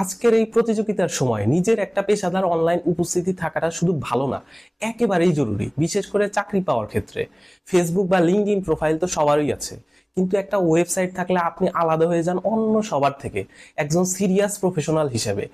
আজকের এই প্রতিযোগিতার সময় নিজের একটা পেশাদার অনলাইন উপস্থিতি থাকাটা শুধু ভালো না, একেবারেই জরুরি। বিশেষ করে চাকরি পাওয়ার ক্ষেত্রে ফেসবুক বা লিঙ্কডইন প্রোফাইল তো সবারই আছে, কিন্তু একটা ওয়েবসাইট থাকলে আপনি আলাদা হয়ে যান অন্য সবার থেকে, একজন সিরিয়াস প্রফেশনাল হিসেবে।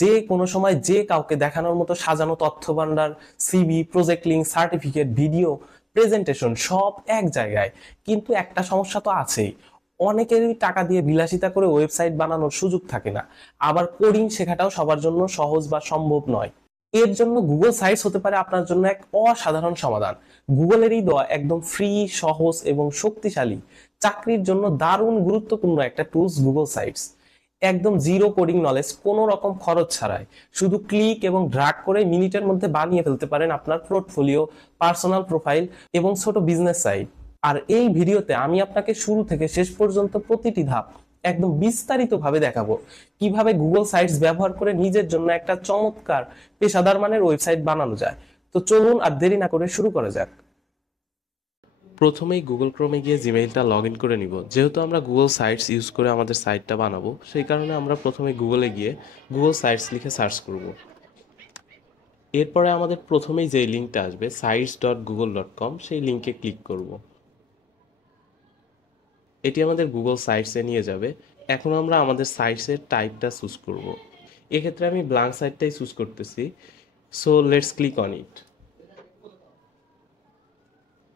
যে কোনো সময় যে কাউকে দেখানোর মতো সাজানো তথ্য ভান্ডার, CV, project link, certificate, video, presentation সব এক জায়গায়। কিন্তু একটা সমস্যা তো আছেই, অনেকেরই টাকা দিয়ে বিলাসিতা করে ওয়েবসাইট বানানোর সুযোগ থাকে না। আবার কোডিং শেখাটাও সবার জন্য সহজ বা সম্ভব নয়। এর জন্য গুগল সাইটস হতে পারে আপনার জন্য এক অসাধারণ সমাধান। গুগলেরই দেওয়া একদম ফ্রি, সহজ এবং শক্তিশালী চাকরির জন্য দারুণ গুরুত্বপূর্ণ একটা টুলস গুগল সাইটস। একদম জিরো কোডিং নলেজ, কোনো রকম খরচ ছাড়াই শুধু ক্লিক এবং ড্র্যাগ করে মিনিটের মধ্যে বানিয়ে ফেলতে পারেন আপনার পোর্টফোলিও, পার্সোনাল প্রোফাইল এবং ছোট বিজনেস সাইট। আর এই ভিডিওতে আমি আপনাকে শুরু থেকে শেষ পর্যন্ত প্রতিটি ধাপ একদম বিস্তারিত ভাবে দেখাবো, কিভাবে গুগল সাইটস ব্যবহার করে নিজের জন্য একটা চমৎকার পেশাদার মানের ওয়েবসাইট বানানো যায়। তো চলুন আর দেরি না করে শুরু করা যাক। প্রথমেই গুগল ক্রোমে গিয়ে জিমেইলটা লগ ইন করে নিব। যেহেতু আমরা গুগল সাইটস ইউজ করে আমাদের সাইটটা বানাবো, সেই কারণে আমরা প্রথমে গুগলে গিয়ে গুগল সাইটস লিখে সার্চ করব। এরপরে আমাদের প্রথমেই যে লিঙ্কটা আসবে sites.google.com, সেই লিঙ্কে ক্লিক করব। এটি আমাদের গুগল সাইটসে নিয়ে যাবে। এখন আমরা আমাদের সাইটসের টাইপটা চুজ করব। এক্ষেত্রে আমি ব্ল্যাঙ্ক সাইটটাই চুজ করতেছি। So let's click on it.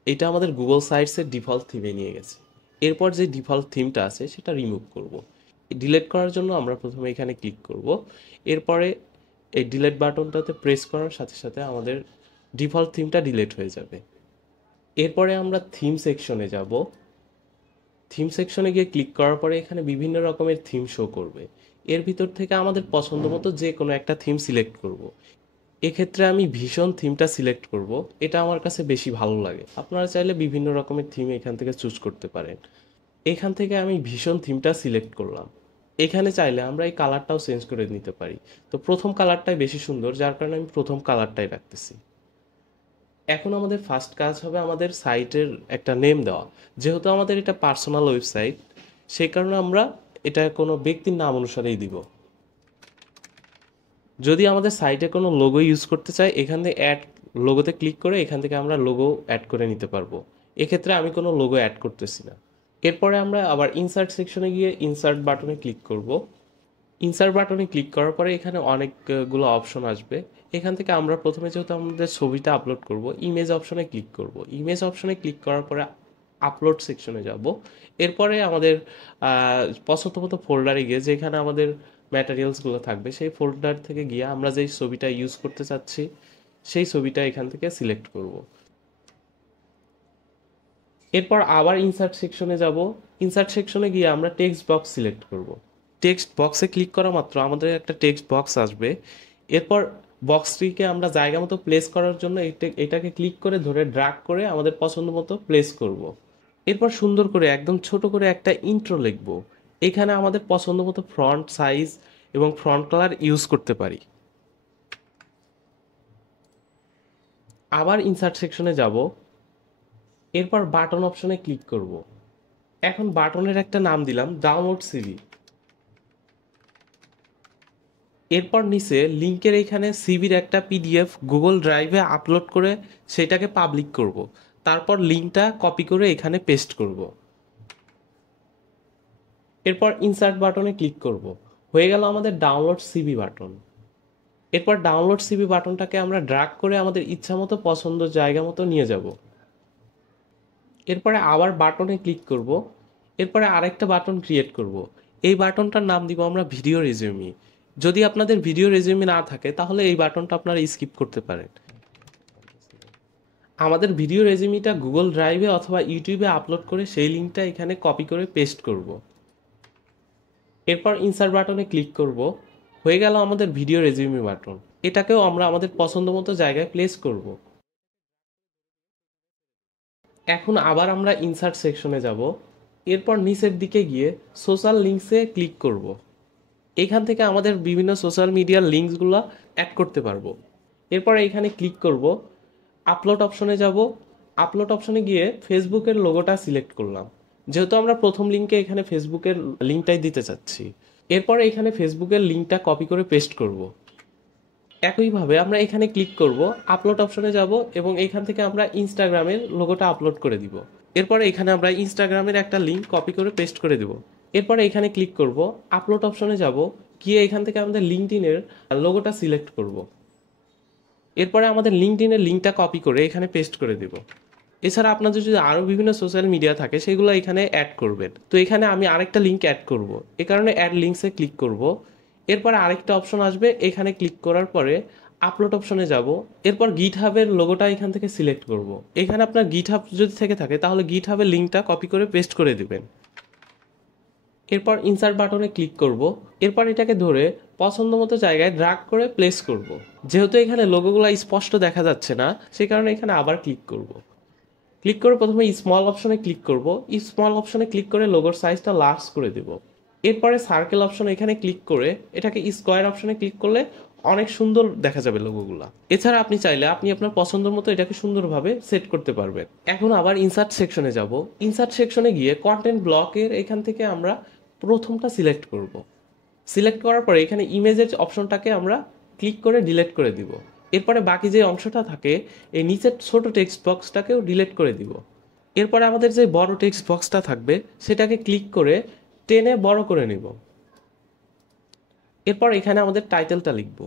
এটা আমাদের গুগল সাইটসের ডিফল্ট থিমে নিয়ে গেছে। এরপর যে ডিফল্ট থিমটা আছে সেটা রিমুভ করব। ডিলিট করার জন্য আমরা প্রথমে এখানে ক্লিক করব। এরপরে এই ডিলিট বাটনটাতে প্রেস করার সাথে সাথে আমাদের ডিফল্ট থিমটা ডিলিট হয়ে যাবে। এরপরে আমরা থিম সেকশনে যাব। থিম সেকশনে গিয়ে ক্লিক করার পরে এখানে বিভিন্ন রকমের থিম শো করবে। এর ভিতর থেকে আমাদের পছন্দ মতো যে কোনো একটা থিম সিলেক্ট করব। এক্ষেত্রে আমি ভীষণ থিমটা সিলেক্ট করব, এটা আমার কাছে বেশি ভালো লাগে। আপনারা চাইলে বিভিন্ন রকমের থিম এখান থেকে চুজ করতে পারেন। এখান থেকে আমি ভীষণ থিমটা সিলেক্ট করলাম। এখানে চাইলে আমরা এই কালারটাও চেঞ্জ করে নিতে পারি। তো প্রথম কালারটাই বেশি সুন্দর, যার কারণে আমি প্রথম কালারটাই রাখতেছি। এখন আমাদের ফার্স্ট কাজ হবে আমাদের সাইটের একটা নেম দেওয়া। যেহেতু আমাদের এটা পার্সোনাল ওয়েবসাইট, সেই কারণে আমরা এটা কোনো ব্যক্তির নাম অনুসারেই দিব। যদি আমাদের সাইটে কোনো লোগো ইউজ করতে চাই, এখান থেকে অ্যাড লোগোতে ক্লিক করে এখান থেকে আমরা লোগো অ্যাড করে নিতে পারবো। এক্ষেত্রে আমি কোনো লোগো অ্যাড করতেছি না। এরপরে আমরা আবার ইনসার্ট সেকশনে গিয়ে ইনসার্ট বাটনে ক্লিক করব। ইনসার্ট বাটনে ক্লিক করার পরে এখানে অনেকগুলো অপশন আসবে। এখান থেকে আমরা প্রথমে যেহেতু আমাদের ছবিটা আপলোড করব, ইমেজ অপশনে ক্লিক করব। ইমেজ অপশনে ক্লিক করার পরে আপলোড সেকশনে যাব। এরপরে আমাদের পছন্দ মতো ফোল্ডারে গিয়ে যেখানে আমাদের ম্যাটেরিয়ালসগুলো থাকবে, সেই ফোল্ডার থেকে গিয়ে আমরা যেই ছবিটা ইউজ করতে চাচ্ছি সেই ছবিটা এখান থেকে সিলেক্ট করব। এরপর আবার ইনসার্ট সেকশনে যাব। ইনসার্ট সেকশনে গিয়ে আমরা টেক্সট বক্স সিলেক্ট করব। টেক্সট বক্সে ক্লিক করা মাত্র আমাদের একটা টেক্সট বক্স আসবে। এরপর বক্সটিকে আমরা জায়গা মতো প্লেস করার জন্য এটাকে ক্লিক করে ধরে ড্র্যাগ করে আমাদের পছন্দ মতো প্লেস করব। এরপর সুন্দর করে একদম ছোট করে একটা ইন্ট্রো লিখব। এখানে আমাদের পছন্দ মতো ফ্রন্ট সাইজ এবং ফ্রন্ট কালার ইউজ করতে পারি। আবার ইনসার্ট সেকশনে যাব। এরপর বাটন অপশনে ক্লিক করব। এখন বাটনের একটা নাম দিলাম ডাউনলোড সিভি। এরপর নিচে লিংকের এখানে সিভির একটা পিডিএফ গুগল ড্রাইভে আপলোড করে সেটাকে পাবলিক করব। তারপর লিঙ্কটা কপি করে এখানে পেস্ট করব। এরপর ইনসার্ট বাটনে ক্লিক করব। হয়ে গেল আমাদের ডাউনলোড সিভি বাটন। এরপর ডাউনলোড সিভি বাটনটাকে আমরা ড্র্যাগ করে আমাদের ইচ্ছা মতো পছন্দ জায়গা মতো নিয়ে যাব। এরপরে আবার বাটনে ক্লিক করব। এরপরে আরেকটা বাটন ক্রিয়েট করব। এই বাটনটার নাম দিব আমরা ভিডিও রেজিউমি। যদি আপনাদের ভিডিও রেজিউমি না থাকে তাহলে এই বাটনটা আপনারা স্কিপ করতে পারেন। আমাদের ভিডিও রেজিউমিটা গুগল ড্রাইভে অথবা ইউটিউবে আপলোড করে সেই লিঙ্কটা এখানে কপি করে পেস্ট করব। এরপর ইনসার্ট বাটনে ক্লিক করব। হয়ে গেল আমাদের ভিডিও রেজিউমি বাটন। এটাকেও আমরা আমাদের পছন্দ মতো জায়গায় প্লেস করব। এখন আবার আমরা ইনসার্ট সেকশনে যাব। এরপর নিচের দিকে গিয়ে সোশ্যাল লিঙ্কসে ক্লিক করব। এখান থেকে আমাদের বিভিন্ন সোশ্যাল মিডিয়ার লিঙ্কসগুলো অ্যাড করতে পারবো। এরপর এখানে ক্লিক করব। আপলোড অপশনে যাব। আপলোড অপশনে গিয়ে ফেসবুকের লোগোটা সিলেক্ট করলাম। যেহেতু আমরা প্রথম লিঙ্কে এখানে ফেসবুকের লিঙ্কটাই দিতে চাচ্ছি, এরপরে এখানে ফেসবুকের লিঙ্কটা কপি করে পেস্ট করব। একইভাবে আমরা এখানে ক্লিক করব, আপলোড অপশনে যাব এবং এখান থেকে আমরা ইনস্টাগ্রামের লোগোটা আপলোড করে দিব। এরপরে এখানে আমরা ইনস্টাগ্রামের একটা লিঙ্ক কপি করে পেস্ট করে দিব। এরপরে এখানে ক্লিক করব, আপলোড অপশনে যাব, গিয়ে এখান থেকে আমাদের লিঙ্কডইনের লোগোটা সিলেক্ট করব। এরপরে আমাদের লিঙ্কডইনের লিঙ্কটা কপি করে এখানে পেস্ট করে দিব। এছাড়া আপনাদের যদি আরও বিভিন্ন সোশ্যাল মিডিয়া থাকে সেগুলো এখানে অ্যাড করবেন। তো এখানে আমি আরেকটা লিঙ্ক অ্যাড করব, এ কারণে অ্যাড লিঙ্কসে ক্লিক করব। এরপরে আরেকটা অপশন আসবে, এখানে ক্লিক করার পরে আপলোড অপশনে যাব। এরপর গিট হাবের লোগোটা এখান থেকে সিলেক্ট করব। এখানে আপনার গিট হাব যদি থেকে থাকে তাহলে গিট হাবের লিঙ্কটা কপি করে পেস্ট করে দিবেন। এরপর ইনসার্ট বাটনে ক্লিক করব। এরপর এটাকে ধরে পছন্দ মতো জায়গায় ড্রাগ করে প্লেস করব। যেহেতু এখানে লোগোগুলো স্পষ্ট দেখা যাচ্ছে না, সেই কারণে এখানে আবার ক্লিক করব। ক্লিক করে প্রথমে স্মল অপশনে ক্লিক করব। স্মল অপশনে ক্লিক করে লোগোর সাইজটা লার্জ করে দেব। এরপরে সার্কেল অপশন এখানে ক্লিক করে এটাকে স্কোয়ার অপশনে ক্লিক করলে অনেক সুন্দর দেখা যাবে লোগোগুলা। এছাড়া আপনি চাইলে আপনি আপনার পছন্দ মতো এটাকে সুন্দরভাবে সেট করতে পারবেন। এখন আবার ইনসার্ট সেকশনে যাব। ইনসার্ট সেকশনে গিয়ে কন্টেন্ট ব্লকের এখান থেকে আমরা প্রথমটা সিলেক্ট করব। সিলেক্ট করার পরে এখানে ইমেজের অপশনটাকে আমরা ক্লিক করে ডিলিট করে দিব। এরপরে বাকি যে অংশটা থাকে এই নিচের ছোট টেক্সট বক্সটাকেও ডিলিট করে দিব। এরপরে আমাদের যে বড় টেক্সট বক্সটা থাকবে সেটাকে ক্লিক করে টেনে বড় করে নিব। এরপর এখানে আমাদের টাইটেলটা লিখব।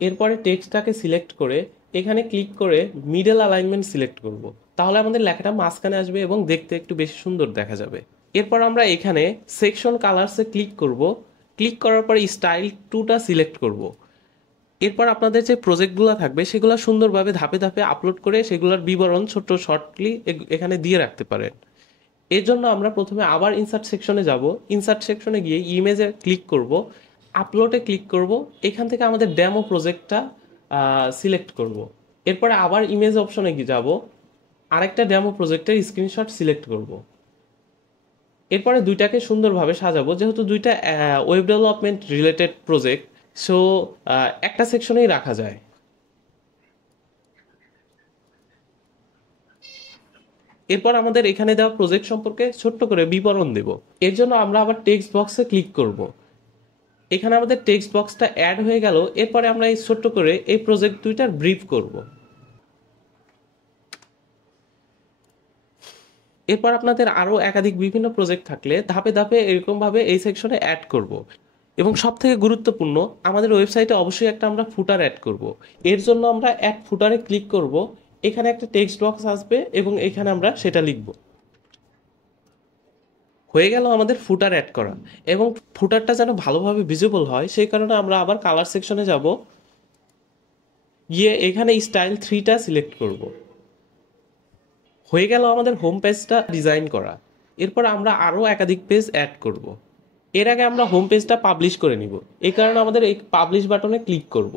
এরপরে টেক্সটটাকে সিলেক্ট করে এখানে ক্লিক করে মিডল অ্যালাইনমেন্ট সিলেক্ট করব। তাহলে আমাদের লেখাটা মাঝখানে আসবে এবং দেখতে একটু বেশি সুন্দর দেখা যাবে। এরপর আমরা এখানে সেকশন কালার্সে ক্লিক করব। ক্লিক করার পরে স্টাইল 2টা সিলেক্ট করব। এরপর আপনাদের যে প্রজেক্টগুলো থাকবে সেগুলো সুন্দরভাবে ধাপে ধাপে আপলোড করে সেগুলোর বিবরণ ছোট শর্টলি এখানে দিয়ে রাখতে পারেন। এর জন্য আমরা প্রথমে আবার ইনসার্ট সেকশনে যাব। ইনসার্ট সেকশনে গিয়ে ইমেজে ক্লিক করব, আপলোডে ক্লিক করব। এখান থেকে আমাদের ডেমো প্রজেক্টটা সিলেক্ট করব। এরপরে আবার ইমেজ অপশনে গিয়ে যাব, আরেকটা ডেমো প্রজেক্টের স্ক্রিনশট সিলেক্ট করব। এরপরে দুইটাকে সুন্দরভাবে সাজাবো, যেহেতু দুইটা web development related project, so একটা সেকশনেই রাখা যায়। এরপর আমাদের এখানে দেওয়া প্রজেক্ট সম্পর্কে ছোট্ট করে বিবরণ দেব। এর জন্য আমরা আবার টেক্সট বক্সে ক্লিক করব। এখানে আমাদের টেক্সট বক্সটা অ্যাড হয়ে গেল। এরপরে আমরা এই ছোট্ট করে এই প্রজেক্ট দুইটার ব্রিফ করব। এরপর আপনাদের আরও একাধিক বিভিন্ন প্রজেক্ট থাকলে ধাপে ধাপে এরকমভাবে এই সেকশনে অ্যাড করব। এবং সব থেকে গুরুত্বপূর্ণ, আমাদের ওয়েবসাইটে অবশ্যই একটা আমরা ফুটার অ্যাড করব। এর জন্য আমরা অ্যাড ফুটারে ক্লিক করব। এখানে একটা টেক্সট বক্স আসবে এবং এখানে আমরা সেটা লিখব। হয়ে গেল আমাদের ফুটার অ্যাড করা। এবং ফুটারটা যেন ভালোভাবে ভিজিবল হয় সেই কারণে আমরা আবার কালার সেকশনে যাব, গিয়ে এখানে স্টাইল 3টা সিলেক্ট করব। হয়ে গেল আমাদের হোম পেজটা ডিজাইন করা। এরপর আমরা আরও একাধিক পেজ অ্যাড করব। এর আগে আমরা হোম পেজটা পাবলিশ করে নিব, এই কারণে আমাদের এই পাবলিশ বাটনে ক্লিক করব।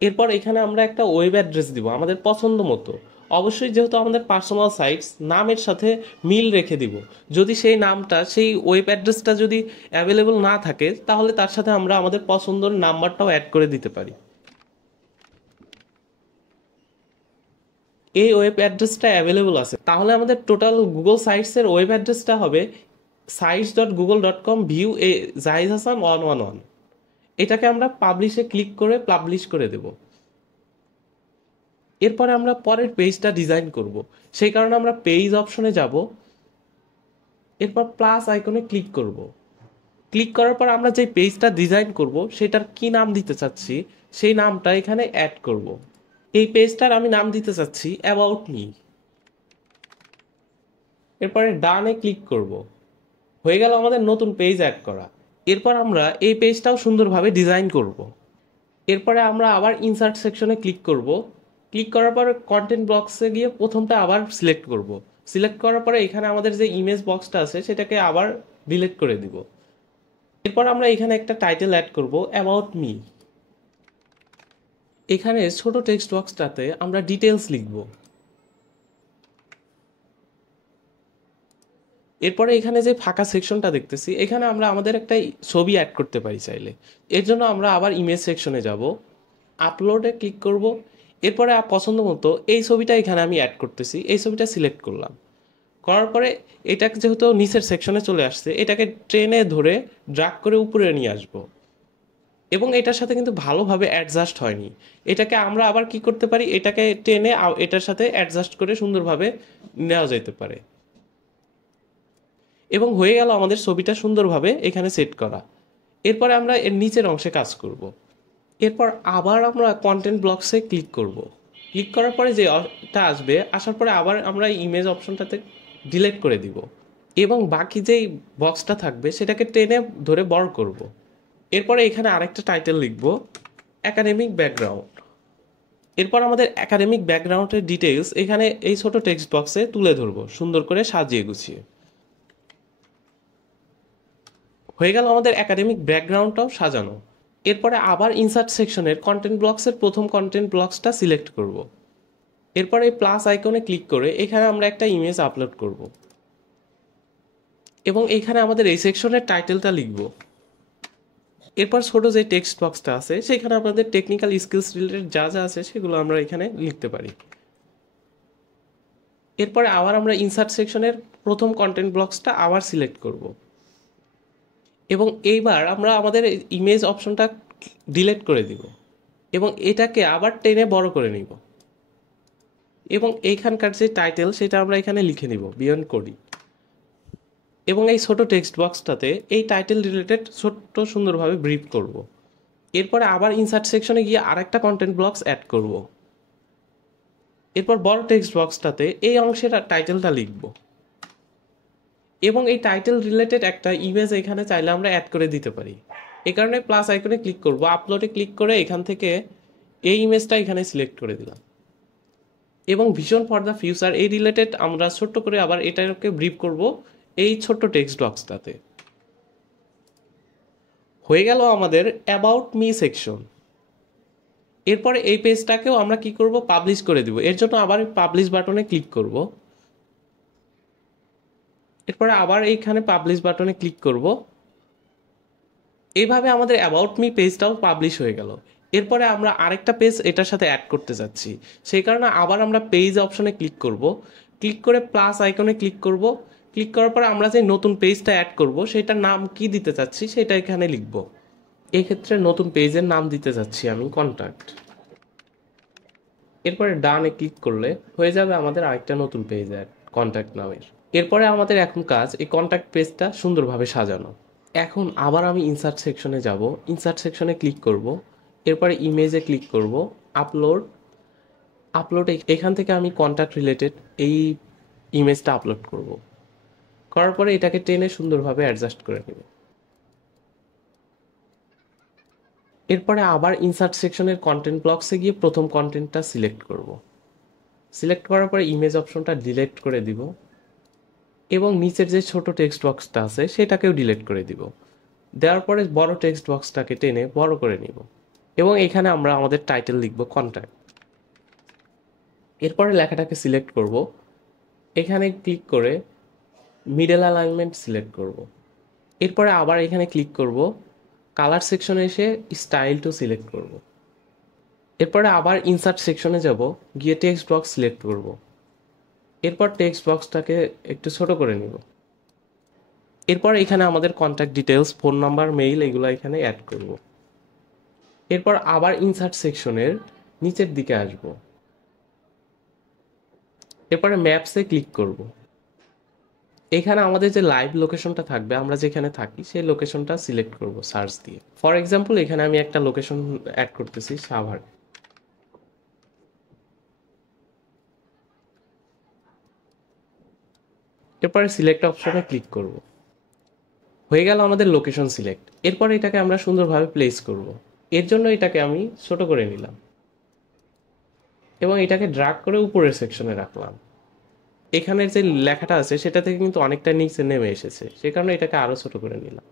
এরপর এখানে আমরা একটা ওয়েব অ্যাড্রেস দিব আমাদের পছন্দ মতো। অবশ্যই যেহেতু আমাদের পার্সোনাল সাইটস, নামের সাথে মিল রেখে দিব। যদি সেই নামটা, সেই ওয়েব অ্যাড্রেসটা যদি অ্যাভেলেবল না থাকে তাহলে তার সাথে আমরা আমাদের পছন্দের নাম্বারটাও অ্যাড করে দিতে পারি। এই ওয়েব অ্যাড্রেসটা অ্যাভেলেবল আছে, তাহলে আমাদের টোটাল গুগল সাইটসের ওয়েব অ্যাড্রেসটা হবে sites.google.com ভিউ এ জাহিদ হাসান 111। এটাকে আমরা পাবলিশে ক্লিক করে পাবলিশ করে দেব। এরপরে আমরা পরের পেজটা ডিজাইন করব, সেই কারণে আমরা পেজ অপশনে যাব। এরপর প্লাস আইকনে ক্লিক করব। ক্লিক করার পর আমরা যে পেজটা ডিজাইন করব সেটার কি নাম দিতে চাচ্ছি সেই নামটা এখানে অ্যাড করব। এই পেজটার আমি নাম দিতে চাচ্ছি অ্যাবাউট মি। এরপরে ডানে ক্লিক করব। হয়ে গেল আমাদের নতুন পেজ অ্যাড করা। এরপর আমরা এই পেজটাও সুন্দরভাবে ডিজাইন করব। এরপরে আমরা আবার ইনসার্ট সেকশনে ক্লিক করব। ক্লিক করার পর কন্টেন্ট বক্সে গিয়ে প্রথমটা আবার সিলেক্ট করব। সিলেক্ট করার পরে এখানে আমাদের যে ইমেজ বক্সটা আছে সেটাকে আবার ডিলিট করে দিব। এরপর আমরা এখানে একটা টাইটেল অ্যাড করব, অ্যাবাউট মি। এখানে ছোট টেক্সট বক্সটাতে আমরা ডিটেলস লিখব। এরপরে এখানে যে ফাঁকা সেকশনটা দেখতেছি এখানে আমরা আমাদের একটা ছবি অ্যাড করতে পারি চাইলে। এর জন্য আমরা আবার ইমেজ সেকশনে যাব, আপলোডে ক্লিক করব। এরপরে পছন্দ মতো এই ছবিটা এখানে আমি অ্যাড করতেছি, এই ছবিটা সিলেক্ট করলাম। করার পরে এটাকে যেহেতু নিচের সেকশনে চলে আসছে, এটাকে ট্রেনে ধরে ড্রাগ করে উপরে নিয়ে আসবো। এবং এটার সাথে কিন্তু ভালোভাবে অ্যাডজাস্ট হয়নি। এটাকে আমরা আবার কি করতে পারি, এটাকে টেনে এটার সাথে অ্যাডজাস্ট করে সুন্দরভাবে নেওয়া যেতে পারে। এবং হয়ে গেল আমাদের ছবিটা সুন্দরভাবে এখানে সেট করা। এরপরে আমরা এর নিচের অংশে কাজ করব। এরপর আবার আমরা কন্টেন্ট ব্লকসে ক্লিক করব। ক্লিক করার পরে যে টা আসবে, আসার পরে আবার আমরা ইমেজ অপশনটাতে ডিলিট করে দিব এবং বাকি যেই বক্সটা থাকবে সেটাকে টেনে ধরে বড় করব। এরপরে এখানে আরেকটা টাইটেল লিখব, একাডেমিক ব্যাকগ্রাউন্ড। এরপর আমাদের একাডেমিক ব্যাকগ্রাউন্ডের ডিটেইলস এখানে এই ছোট টেক্সট বক্সে তুলে ধরবো, সুন্দর করে সাজিয়ে গুছিয়ে। হয়ে গেল আমাদের একাডেমিক ব্যাকগ্রাউন্ডটাও সাজানো। এরপরে আবার ইনসার্ট সেকশনের কন্টেন্ট ব্লকসের প্রথম কন্টেন্ট ব্লকসটা সিলেক্ট করব। এরপর এই প্লাস আইকনে ক্লিক করে এখানে আমরা একটা ইমেজ আপলোড করব এবং এখানে আমাদের এই সেকশনের টাইটেলটা লিখব। এরপর ছোট যে টেক্সট বক্সটা আছে সেখানে আমাদের টেকনিক্যাল স্কিলস রিলেটেড যা যা আছে সেগুলো আমরা এখানে লিখতে পারি। এরপরে আবার আমরা ইনসার্ট সেকশনের প্রথম কন্টেন্ট ব্লকসটা আবার সিলেক্ট করব এবং এইবার আমরা আমাদের ইমেজ অপশনটা ডিলিট করে দিব এবং এটাকে আবার টেনে বড় করে নিব এবং এইখানকার যে টাইটেল সেটা আমরা এখানে লিখে নিব বিয়ন্ড কোডিং এবং এই ছোট টেক্সট বক্সটাতে এই টাইটেল রিলেটেড ছোট্ট সুন্দরভাবে ব্রিফ করব। এরপরে আবার ইনসার্ট সেকশনে গিয়ে আরেকটা কন্টেন্ট ব্লকস অ্যাড করব। এরপর বড় টেক্সট বক্সটাতে এই অংশের টাইটেলটা লিখব এবং এই টাইটেল রিলেটেড একটা ইমেজ এখানে চাইলে আমরা অ্যাড করে দিতে পারি। এই কারণে প্লাস আইকনে ক্লিক করব, আপলোডে ক্লিক করে এখান থেকে এই ইমেজটা এখানে সিলেক্ট করে দিলাম এবং ভিশন ফর দ্য ফিউচার এই রিলেটেড আমরা ছোট্ট করে আবার এটাকে ব্রিফ করব এই ছোট্ট টেক্সট বক্সটাতে। হয়ে গেল আমাদের অ্যাবাউট মি সেকশন। এরপরে এই পেজটাকেও আমরা কি করব, পাবলিশ করে দিব। এর জন্য আবার পাবলিশ বাটনে ক্লিক করব। এরপরে আবার এইখানে পাবলিশ বাটনে ক্লিক করব। এইভাবে আমাদের অ্যাবাউট মি পেজটাও পাবলিশ হয়ে গেল। এরপরে আমরা আরেকটা পেজ এটার সাথে অ্যাড করতে যাচ্ছি, সেই কারণে আবার আমরা পেজ অপশনে ক্লিক করব। ক্লিক করে প্লাস আইকনে ক্লিক করব। ক্লিক করার পরে আমরা যে নতুন পেজটা অ্যাড করব সেটার নাম কি দিতে চাচ্ছি সেটা এখানে লিখব। এক্ষেত্রে নতুন পেজের নাম দিতে চাচ্ছি আমি কন্ট্যাক্ট। এরপরে ডানে ক্লিক করলে হয়ে যাবে আমাদের আরেকটা নতুন পেজ অ্যাড কন্ট্যাক্ট নামের। এরপরে আমাদের এখন কাজ এই কন্ট্যাক্ট পেজটা সুন্দরভাবে সাজানো। এখন আবার আমি ইনসার্ট সেকশনে যাব, ইনসার্ট সেকশনে ক্লিক করব। এরপরে ইমেজে ক্লিক করব, আপলোড এখান থেকে আমি কন্ট্যাক্ট রিলেটেড এই ইমেজটা আপলোড করব। করার পরে এটাকে টেনে সুন্দরভাবে অ্যাডজাস্ট করে নেব। এরপরে আবার ইনসার্ট সেকশনের কন্টেন্ট ব্লকসে গিয়ে প্রথম কন্টেন্টটা সিলেক্ট করব। সিলেক্ট করার পরে ইমেজ অপশনটা ডিলিট করে দিব এবং নিচের যে ছোট টেক্সট বক্সটা আছে সেটাকেও ডিলিট করে দিব। দেওয়ার পরে বড় টেক্সট বক্সটাকে টেনে বড় করে নিব এবং এখানে আমরা আমাদের টাইটেল লিখব কন্ট্যাক্ট। এরপরে লেখাটাকে সিলেক্ট করব, এখানে ক্লিক করে মিডল অ্যালাইনমেন্ট সিলেক্ট করব। এরপরে আবার এখানে ক্লিক করব, কালার সেকশনে এসে স্টাইল টু সিলেক্ট করব। এরপরে আবার ইনসার্ট সেকশনে যাব, গিয়ে টেক্সট বক্স সিলেক্ট করব। এরপর টেক্সট বক্সটাকে একটু ছোট করে নিব। এরপর এখানে আমাদের contact details, phone number, mail এগুলো এখানে অ্যাড করব। এরপর আবার ইনসার্ট সেকশনের নিচের দিকে আসব। এরপরে ম্যাপসে ক্লিক করব। এখানে আমাদের যে লাইভ লোকেশনটা থাকবে, আমরা যেখানে থাকি সেই লোকেশনটা সিলেক্ট করব সার্চ দিয়ে। ফর এক্সাম্পল এখানে আমি একটা লোকেশন অ্যাড করতেছি, সাভার। এরপরে সিলেক্ট অপশনে ক্লিক করব। হয়ে গেল আমাদের লোকেশন সিলেক্ট। এরপর এটাকে আমরা সুন্দরভাবে প্লেস করব। এর জন্য এটাকে আমি ছোট করে নিলাম এবং এটাকে ড্র্যাগ করে উপরের সেকশনে রাখলাম। এখানের যে লেখাটা আছে সেটা থেকে কিন্তু অনেকটা নিচে নেমে এসেছে, সে কারণে এটাকে আরো ছোট করে নিলাম।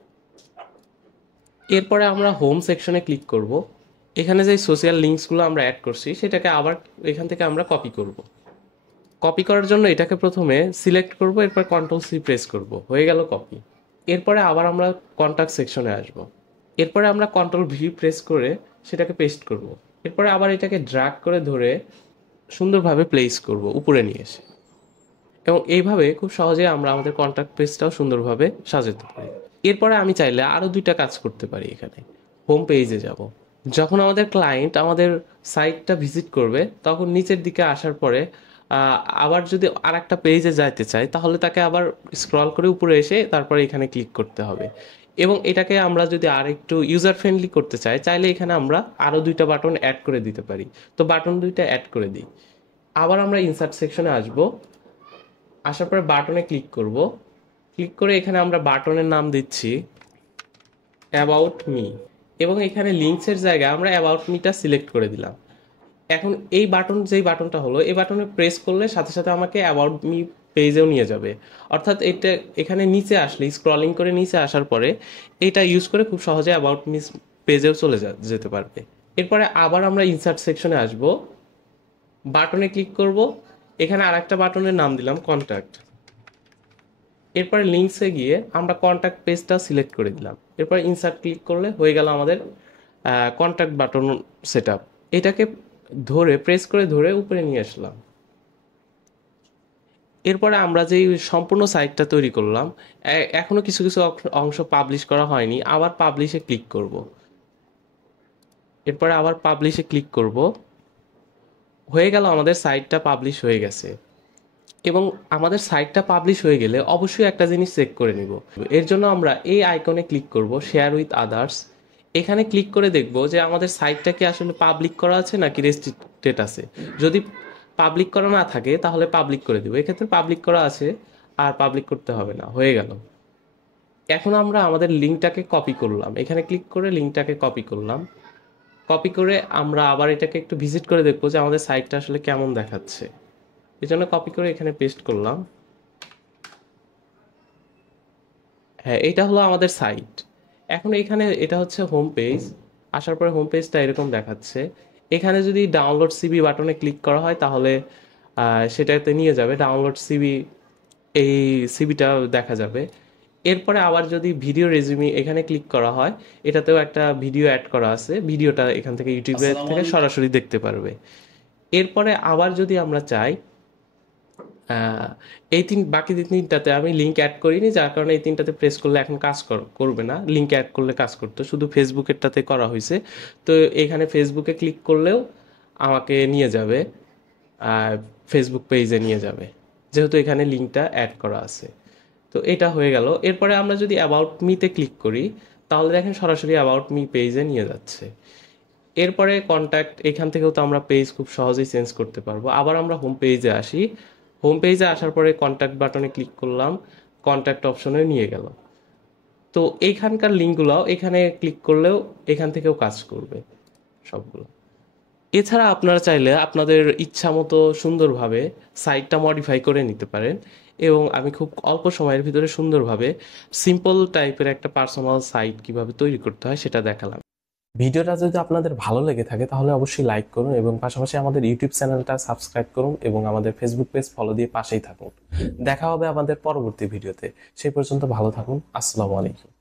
এরপরে আমরা হোম সেকশনে ক্লিক করব। এখানে যে সোশ্যাল লিঙ্কসগুলো আমরা অ্যাড করছি সেটাকে আবার এখান থেকে আমরা কপি করব। কপি করার জন্য এটাকে প্রথমে সিলেক্ট করব, এরপর কন্ট্রোল সি প্রেস করব, হয়ে গেল কপি। এরপরে আবার আমরা কন্ট্যাক্ট সেকশনে আসব। এরপরে আমরা কন্ট্রোল ভি প্রেস করে সেটাকে পেস্ট করব। এরপরে আবার এটাকে ড্র্যাগ করে ধরে সুন্দরভাবে প্লেস করব উপরে নিয়ে এসে। এবং এইভাবে খুব সহজে আমরা আমাদের কন্ট্যাক্ট পেজটাও সুন্দরভাবে সাজাতে পারি। এরপরে আমি চাইলে আরো 2টা কাজ করতে পারি। এখানে হোম পেজে যাব। যখন আমাদের ক্লায়েন্ট আমাদের সাইটটা ভিজিট করবে তখন নিচের দিকে আসার পরে আবার যদি আর একটা পেজে যাইতে চায় তাহলে তাকে আবার স্ক্রল করে উপরে এসে তারপরে এখানে ক্লিক করতে হবে। এবং এটাকে আমরা যদি আর একটু ইউজার ফ্রেন্ডলি করতে চাই চাইলে এখানে আমরা আরো 2টা বাটন অ্যাড করে দিতে পারি। তো বাটন 2টা অ্যাড করে দিই। আবার আমরা ইনসার্ট সেকশনে আসব। আসার পরে বাটনে ক্লিক করব। ক্লিক করে এখানে আমরা বাটনের নাম দিচ্ছি অ্যাবাউট মি এবং এখানে লিঙ্কসের জায়গায় আমরা অ্যাবাউট মিটা সিলেক্ট করে দিলাম। এখন এই বাটন যেই বাটনটা হলো এই বাটনে প্রেস করলে সাথে সাথে আমাকে অ্যাবাউট মি পেজেও নিয়ে যাবে। অর্থাৎ এটা এখানে নিচে আসলে স্ক্রলিং করে নিচে আসার পরে এটা ইউজ করে খুব সহজে অ্যাবাউট মি পেজেও চলে যেতে পারবে। এরপরে আবার আমরা ইনসার্ট সেকশনে আসব। বাটনে ক্লিক করব। এখানে আরেকটা বাটনের নাম দিলাম কন্ট্যাক্ট। এরপরে লিঙ্কসে গিয়ে আমরা কন্ট্যাক্ট পেজটা সিলেক্ট করে দিলাম। এরপর ইনসার্ট ক্লিক করলে হয়ে গেল আমাদের কন্ট্যাক্ট বাটন সেটআপ। এটাকে ধরে প্রেস করে ধরে উপরে নিয়ে আসলাম। এরপরে আমরা যেই সম্পূর্ণ সাইটটা তৈরি করলাম এখনো কিছু কিছু অংশ পাবলিশ করা হয়নি, আবার পাবলিশে ক্লিক করব। এরপরে আবার পাবলিশে ক্লিক করব। হয়ে গেল আমাদের সাইটটা পাবলিশ হয়ে গেছে। এবং আমাদের সাইটটা পাবলিশ হয়ে গেলে অবশ্যই একটা জিনিস চেক করে নিব। এর জন্য আমরা এই আইকনে ক্লিক করব শেয়ার উইথ আদার্স। এখানে ক্লিক করে দেখব যে আমাদের সাইটটা কি আসলে পাবলিক করা আছে নাকি রেস্ট্রিক্টেড আছে। যদি পাবলিক করা না থাকে তাহলে পাবলিক করে দিব। এক্ষেত্রে পাবলিক করা আছে আর পাবলিক করতে হবে না, হয়ে গেল। এখন আমরা আমাদের লিঙ্কটাকে কপি করলাম। এখানে ক্লিক করে লিঙ্কটাকে কপি করলাম। কপি করে আমরা আবার এটাকে একটু ভিজিট করে দেখবো যে আমাদের সাইটটা আসলে কেমন দেখাচ্ছে। এই জন্য কপি করে এখানে পেস্ট করলাম। হ্যাঁ, এটা হলো আমাদের সাইট। এখন এখানে এটা হচ্ছে হোম পেজ। আসার পরে হোম পেজটা এরকম দেখাচ্ছে। এখানে যদি ডাউনলোড সিবি বাটনে ক্লিক করা হয় তাহলে সেটাতে নিয়ে যাবে ডাউনলোড সিবি, এই সিবিটা দেখা যাবে। এরপরে আবার যদি ভিডিও রেজিউমি এখানে ক্লিক করা হয় এটাতেও একটা ভিডিও অ্যাড করা আছে, ভিডিওটা এখান থেকে ইউটিউবে থেকে সরাসরি দেখতে পারবে। এরপরে আবার যদি আমরা চাই এই বাকি 3টাতে আমি লিঙ্ক অ্যাড করিনি, যার কারণে এই 3টাতে প্রেস করলে এখন কাজ করবে না। লিঙ্ক অ্যাড করলে কাজ করতো, শুধু ফেসবুকেরটাতে করা হয়েছে। তো এখানে ফেসবুকে ক্লিক করলেও আমাকে নিয়ে যাবে ফেসবুক পেজে নিয়ে যাবে, যেহেতু এখানে লিঙ্কটা অ্যাড করা আছে। তো এটা হয়ে গেল। এরপরে আমরা যদি অ্যাবাউট মিতে ক্লিক করি তাহলে দেখেন সরাসরি অ্যাবাউট মি পেজে নিয়ে যাচ্ছে। এরপরে কন্ট্যাক্ট, এখান থেকেও তো আমরা পেজ খুব সহজেই চেঞ্জ করতে পারবো। আবার আমরা হোম পেজে আসি। হোম পেজে আসার পরে কন্ট্যাক্ট বাটনে ক্লিক করলাম, কন্ট্যাক্ট অপশনে নিয়ে গেল। তো এইখানকার লিঙ্কগুলোও এখানে ক্লিক করলেও এখান থেকেও কাজ করবে সবগুলো। এছাড়া আপনারা চাইলে আপনাদের ইচ্ছা মতো সুন্দরভাবে সাইটটা মডিফাই করে নিতে পারেন। এবং আমি খুব অল্প সময়ের ভিতরে সুন্দরভাবে সিম্পল টাইপের একটা পার্সোনাল সাইট কিভাবে তৈরি করতে হয় সেটা দেখালাম। ভিডিওটা যদি আপনাদের ভালো লেগে থাকে তাহলে অবশ্যই লাইক করুন এবং পাশাপাশি আমাদের ইউটিউব চ্যানেলটা সাবস্ক্রাইব করুন এবং আমাদের ফেসবুক পেজ ফলো দিয়ে পাশেই থাকুন। দেখা হবে আমাদের পরবর্তী ভিডিওতে। সেই পর্যন্ত ভালো থাকুন। আসসালামু আলাইকুম।